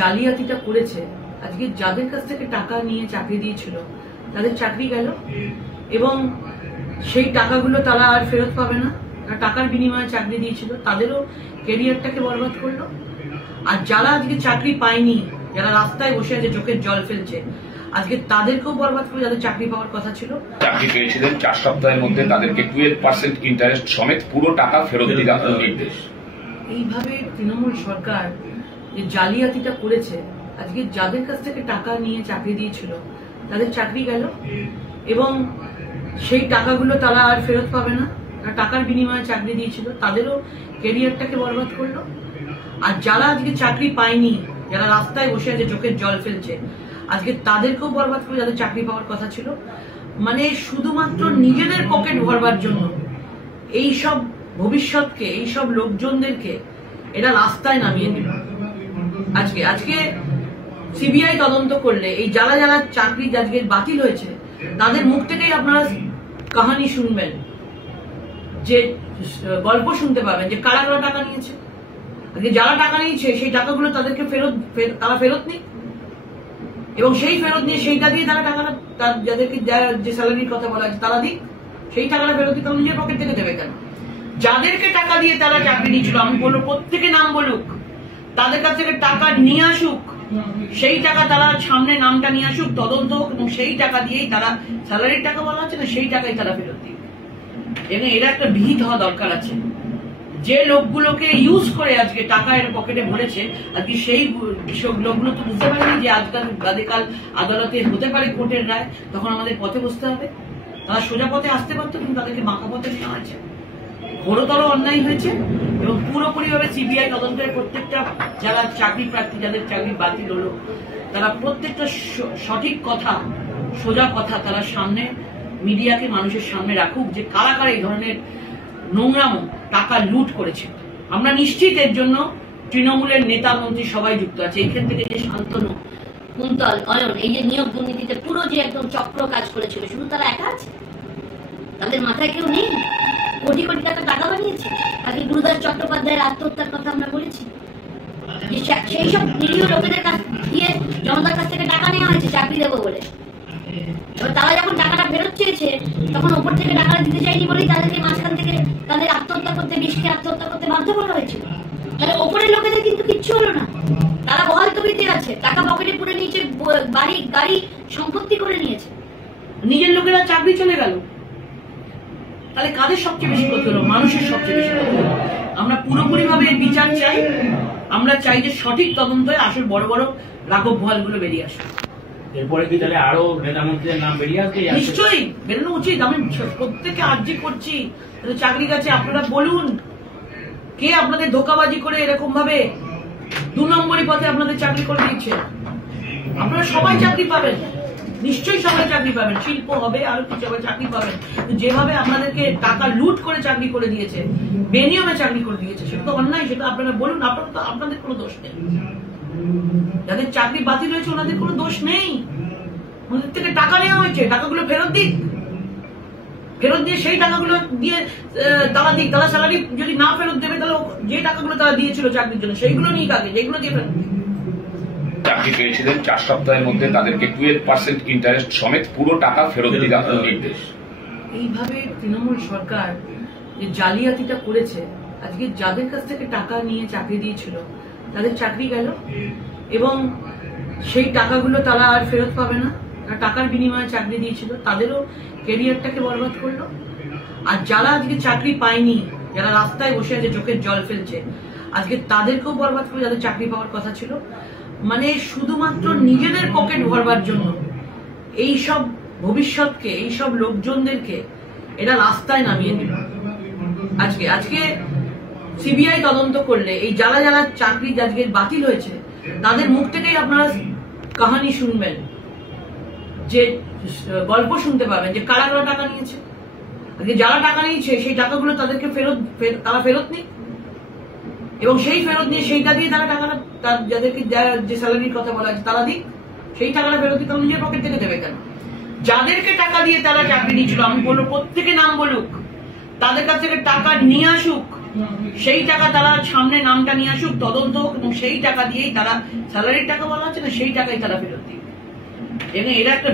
জালিয়াতিটা করেছে, আজকে যাদের কাছ থেকে টাকা নিয়ে চাকরি দিয়েছিল তাদের চাকরি গেল এবং সেই টাকাগুলো তারা আর ফেরত পাবে না। টাকার বিনিময়ে চাকরি দিয়েছিল, তাদেরও ক্যারিয়ারটাকে বরবাদ করলো। আর যারা আজকে চাকরি পায়নি, যারা রাস্তায় বসে আছে চোখের জল ফেলছে, আজকে তাদেরকেও বরবাদ করে যাদের চাকরি পাওয়ার কথা ছিল। চাকরি পেয়েছিলেন 4 সপ্তাহের মধ্যে তাদেরকে 12% ইন্টারেস্ট সমেত পুরো টাকা ফেরত দিতে নির্দেশ। এইভাবে তৃণমূল সরকার যে জালিয়াতিটা করেছে, আজকে যাদের কাছ থেকে টাকা নিয়ে চাকরি দিয়েছিল তাদের চাকরি গেল এবং সেই টাকাগুলো তারা আর ফেরত পাবে না। টাকার বিনিময়ে চাকরি দিয়েছিল, তাদেরও ক্যারিয়ারটাকে বরবাদ করলো। আর যারা আজকে চাকরি পায়নি, যারা রাস্তায় বসে আছে চোখের জল ফেলছে, আজকে তাদেরকেও বরবাদ করে যাদের চাকরি পাওয়ার কথা ছিল। মানে শুধুমাত্র নিজেদের পকেট ভরবার জন্য এইসব ভবিষ্যৎকে, এইসব লোকজনদেরকে এরা রাস্তায় নামিয়ে দিল। আজকে সিবিআই তদন্ত করলে এই যারা যারা চাকরি আজকে বাতিল হয়েছে তাদের মুখ থেকেই আপনারা কাহানি শুনবেন, যে গল্প শুনতে পাবেন যে কারা কারা টাকা নিয়েছে। আজকে যারা টাকা নিয়েছে সেই টাকাগুলো তাদেরকে তারা ফেরত নিক এবং সেই ফেরত নিয়ে সেইটা দিয়ে তারা টাকাটা যাদেরকে যে স্যালারির কথা বলা আছে তারা দিক, সেই টাকাটা ফেরত দিতে নিজের পকেট থেকে দেবে কেন? যাদেরকে টাকা দিয়ে তারা চাকরি নিয়েছিল, আমি বলবো প্রত্যেকে নাম বলুক, তাদের কাছ থেকে টাকা নিয়ে আসুক, সেই টাকা তারা সামনে নামটা নিয়ে আসুক, তদন্ত হোক এবং সেই টাকা দিয়েই তারা স্যালারির টাকা বলা হচ্ছে না, সেই টাকাই তারা ফেরত দিক। এবং এরা একটা বিহিত হওয়া দরকার আছে। যে লোকগুলোকে ইউজ করে আজকে টাকা এর পকেটে ভরেছে, আজকে সেই লোকগুলো তো বুঝতে পারেনি যে আজকাল আদালতে হতে পারে কোর্টের রায়, তখন আমাদের পথে বসতে হবে। তারা সোজা পথে আসতে পারতো, কিন্তু তাদেরকে বাঁকা পথে নেওয়া হয়েছে। ঘোরতর অন্যায় হয়েছে এবং পুরোপুরিভাবে সিবিআই তদন্তের প্রত্যেকটা যারা চাকরি প্রার্থী, যাদের চাকরি বাতিল হলো, তারা প্রত্যেকটা সঠিক কথা, সোজা কথা তারা সামনে মিডিয়াকে মানুষের সামনে রাখুক, যে কারা কারা এই ধরনের নোংরামো টাকা লুট করেছে। আমরা নিশ্চিত এর জন্য তৃণমূলের নেতা মন্ত্রী সবাই যুক্ত আছে। এখান থেকে যে শান্তনু, কুন্তল, অয়ন, এই যে নিয়োগ দুর্নীতিতে পুরো যে একদম চক্র কাজ করেছিল, শুধু তারা একা আছে? তাদের মাথায় কেউ নেই? কোটি কোটি টাকা বানিয়েছে। আজকে গুরুদাস চট্টোপাধ্যায়ের আত্মহত্যার কথা আমরা বলেছি, সেই সব নিরীহ লোকেদের কাছ দিয়ে জনতার কাছ থেকে টাকা নেওয়া হয়েছে চাকরি দেবো বলে। এবার তারা যখন টাকাটা ফেরত চেয়েছে, তখন ওপর থেকে টাকাটা দিতে চাইনি বলেই তাদেরকে মাঝখান থেকে তাদের আত্মহত্যা করতে, বিষকে আত্মহত্যা করতে বাধ্য করা হয়েছিল। তাহলে ওপরের লোকেদের কিন্তু কিচ্ছু হলো না, তারা বহাল তবিতে আছে, টাকা পকেটে পুরে নিয়েছে, বাড়ি গাড়ি সম্পত্তি করে নিয়েছে, নিজের লোকেরা চাকরি চলে গেল। তাহলে কাদের সবচেয়ে বেশি ক্ষতি হলো? মানুষের সবচেয়ে বেশি ক্ষতি হলো। আমরা পুরোপুরিভাবে বিচার চাই। আমরা চাই যে সঠিক তদন্ত হয়ে আসল বড় বড় রাঘব ভুয়ালগুলো বেরিয়ে আসে। এরপরে কি তাহলে আরো নেতা মন্ত্রীদের নাম বেরিয়ে আসবে? নিশ্চয়ই বেরোনো উচিত। আমি প্রত্যেকে আর্জি করছি, চাকরি কাছে আপনারা বলুন, কে আপনাদের ধোকাবাজি করে এরকম ভাবে 2 নম্বরই পথে আপনাদের চাকরি করে দিচ্ছে। আপনারা সবাই চাকরি পাবেন, নিশ্চয়ই সবাই চাকরি পাবেন, শিল্প হবে, আরো কিছু হবে, চাকরি পাবেন। যেভাবে আপনাদেরকে টাকা লুট করে চাকরি করে দিয়েছে, বেনিয়মে চাকরি করে দিয়েছে, সেটা তো অন্যায়। সেটা আপনারা বলুন, আপনাদের কোনো দোষ নেই। যাদের চাকরি বাতিল হয়েছে ওনাদের কোনো দোষ নেই। ওনাদের থেকে টাকা নেওয়া হয়েছে, টাকাগুলো ফেরত দিক, ফেরত দিয়ে সেই টাকাগুলো দিয়ে তারা দিক। তারা স্যালারি যদি না ফেরত দেবে, তাহলে যে টাকাগুলো তারা দিয়েছিল চাকরির জন্য সেইগুলো নিয়ে কাকে, যেগুলো দিয়ে ফেরত। চাকরি পেয়েছিলেন 4 সপ্তাহের মধ্যে তাদেরকে 12% ইন্টারেস্ট সমেত পুরো টাকা ফেরত দিতে নির্দেশ। এইভাবে তৃণমূল সরকার যে জালিয়াতিটা করেছে, আজকে যাদের কাছ থেকে টাকা নিয়ে চাকরি দিয়েছিল তাদের চাকরি গেল এবং সেই টাকাগুলো তারা আর ফেরত পাবে না। টাকার বিনিময়ে চাকরি দিয়েছিল, তাদেরও ক্যারিয়ারটাকে বরবাদ করলো। আর যারা আজকে চাকরি পায়নি, যারা রাস্তায় বসে আছে চোখের জল ফেলছে, আজকে তাদেরকেও বরবাদ করে যাদের চাকরি পাওয়ার কথা ছিল। মানে শুধুমাত্র নিজেদের পকেট ভরবার জন্য এইসব ভবিষ্যৎকে, এইসব লোকজনদেরকে এরা রাস্তায় নামিয়ে দিল। আজকে সিবিআই তদন্ত করলে এই যারা যারা চাকরি আজকে বাতিল হয়েছে তাদের মুখ থেকেই আপনারা কাহানি শুনবেন, যে গল্প শুনতে পাবেন, যে কারা কারা টাকা নিয়েছে। আজকে যারা টাকা নিয়েছে সেই টাকাগুলো তাদেরকে তারা ফেরত নিক এবং সেই ফেরত নিয়ে সেইটা দিয়ে তারা টাকাটা যাদেরকে যে স্যালারির কথা বলা আছে তারা দিক, সেই টাকাটা ফেরত দিতে নিজের পকেট থেকে দেবে কেন? যাদেরকে টাকা দিয়ে তারা চাকরি নিয়েছিল, আমি বলবো প্রত্যেকে নাম বলুক, তাদের কাছ থেকে টাকা নিয়ে আসুক, সেই টাকা তারা সামনে নামটা নিয়ে আসুক, তদন্ত হোক, এবং সেই টাকা দিয়েই তারা স্যালারির টাকা বলা হচ্ছে না, সেই টাকাই তারা ফেরত দিবে। এরা একটা